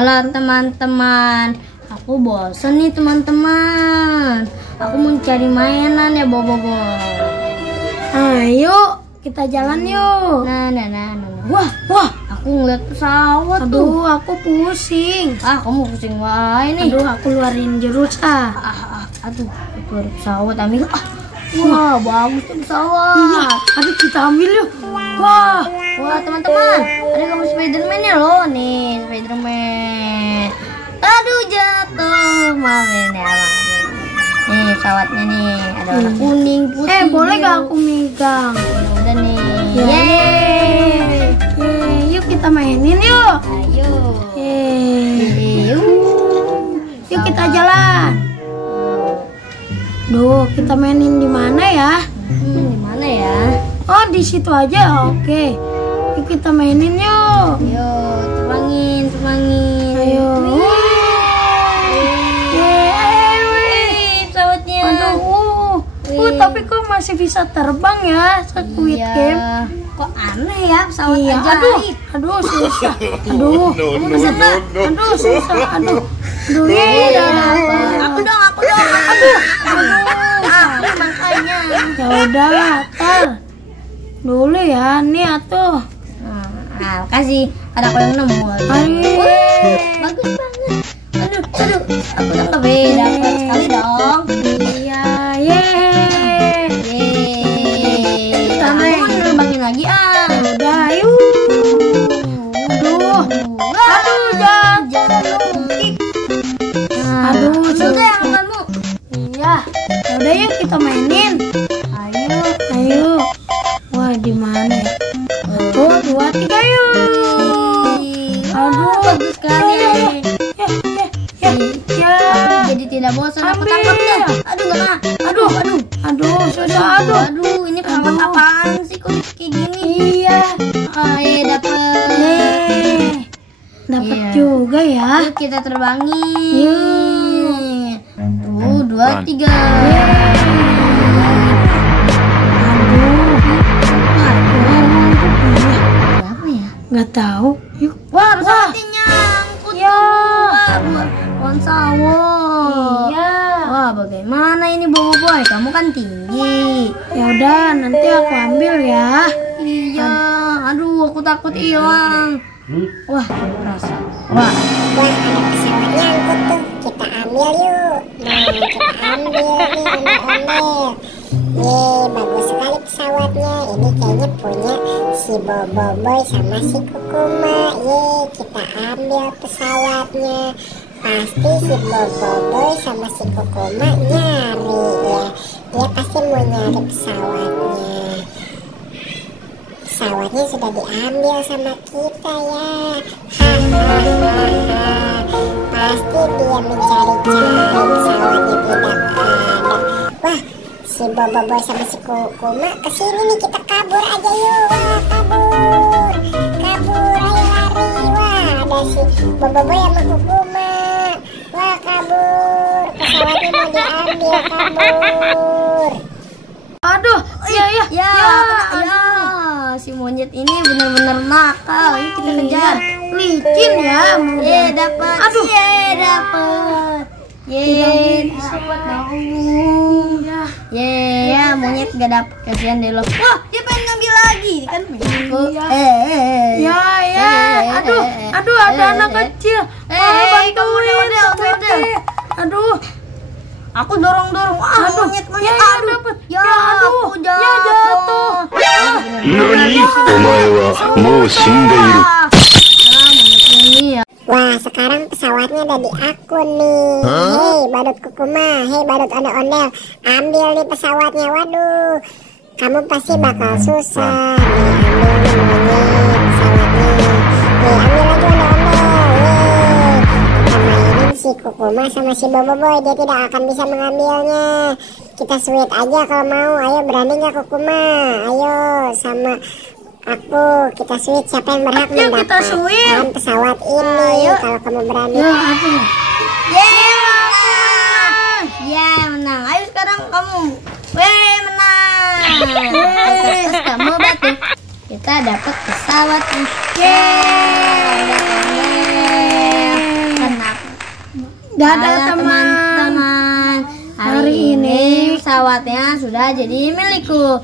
Halo teman-teman, aku bosan nih teman-teman. Aku mau cari mainan ya Bobo. Ayo kita jalan yuk. Nah. Wah, aku ngeliat pesawat tuh. Aduh, aku pusing. Kamu pusing wah ini. Aduh, aku luarin jurus Aduh, itu ada pesawat ambil. Wah, bagus tuh pesawat. Iya, aduh kita ambil yuk. Wah, teman-teman, ada kamu Spiderman ya loh nih, Spiderman. Aduh jatuh, maafin ya. Nih pesawatnya nih, ada warna kuning, putih. boleh gak aku megang? Udah nih. Yeay. Yuk kita mainin yuk. Ayo. Yuk kita jalan. Duh, kita mainin di mana ya? Di mana ya? Oh, di situ aja. Oke. Yuk kita mainin yuk. Ayo, terbangin. Ayo. Pesawatnya. Aduh. Tapi kok masih bisa terbang ya, Squid Game? Kok aneh ya pesawat Iya, aja. aduh susah. Aduh, kamu bisa nggak? Aduh susah. Aduh, ya. Aku dong. Makanya. Ya udah, tar. Dulu ya, nih atuh. Makasih. Ada aku yang nemu. Bagus banget. Aduh. Aku udah beda sekali dong. Iya, yeay. Kamu mau nerbangin lagi Udah, ayo. Aduh, jatuh. Aduh, sudah yang kamu. Iya. Udah yuk kita mainin. Ayo. Wah, di mana ya? 1, 2, 3 yuk. Aduh, bagus sekali. Ya. Jadi tidak bosan aku tangkap deh. Aduh, susah. Aduh, ini pesawat apaan sih kok kayak gini? Iya. Dapet. Dapat juga ya. Yuk kita terbangin. 1, 2, 3. Apa ya? Nggak tahu. Yuk. Wah, pesawatnya nyangkut. Pohon sawo. Iya. Wah, bagaimana ini Boboiboy? Kamu kan tinggi. Ya udah, nanti aku ambil ya. Iya. Aduh, aku takut hilang. Wah, rasa. Wah, ada pesawat nyangkut tuh. Kita ambil yuk. Kita ambil nih ondel-ondel. Bagus sekali pesawatnya. Ini kayaknya punya si Boboiboy sama si Kukuma. Kita ambil pesawatnya. Pasti si Boboiboy sama si Kukuma nyari ya. Dia pasti mau nyari pesawatnya. Pesawatnya sudah diambil sama kita ya. Pasti dia mencari-cari pesawatnya tidak ada. Wah, si Boboiboy sama si Kukuma kesini nih, kita kabur aja yuk. Wah, kabur, ayo lari. Wah, ada si Boboiboy sama Kukuma. Wah, kabur, pesawatnya mau diambil, kabur. Aduh, Ya, si monyet ini benar-benar nakal. Yuk kita kejar. licin ya. Dapat. Aduh. Dapat. Dapat dong. Ya, monyet gak dapet, kasihan deh lo. Wah, dia pengen ngambil lagi kan? Aduh, ada anak kecil. Bantuin. Aduh. Aku dorong. Monyet. Dapet. Aku jatuh. Wah, sekarang pesawatnya ada di aku nih. Hei, Badut Kukuma. Hei, Badut ondel-ondel. Ambil nih pesawatnya. Waduh, kamu pasti bakal susah. Nih, ambil nih monyet pesawatnya. Nih, ambil lagi ondel-ondel. Kita mainin si Kukuma sama si Boboiboy. Dia tidak akan bisa mengambilnya. Kita sweet aja kalau mau. Ayo, berani nggak Kukuma? Ayo, sama aku, kita sweet. Siapa yang berhak mendapatkan pesawat ini? Kalau kamu berani. Menang. Ayo sekarang kamu. Menang. Kamu batu. Kita dapat pesawat nih. Dadah teman-teman. Hari ini pesawatnya sudah jadi milikku.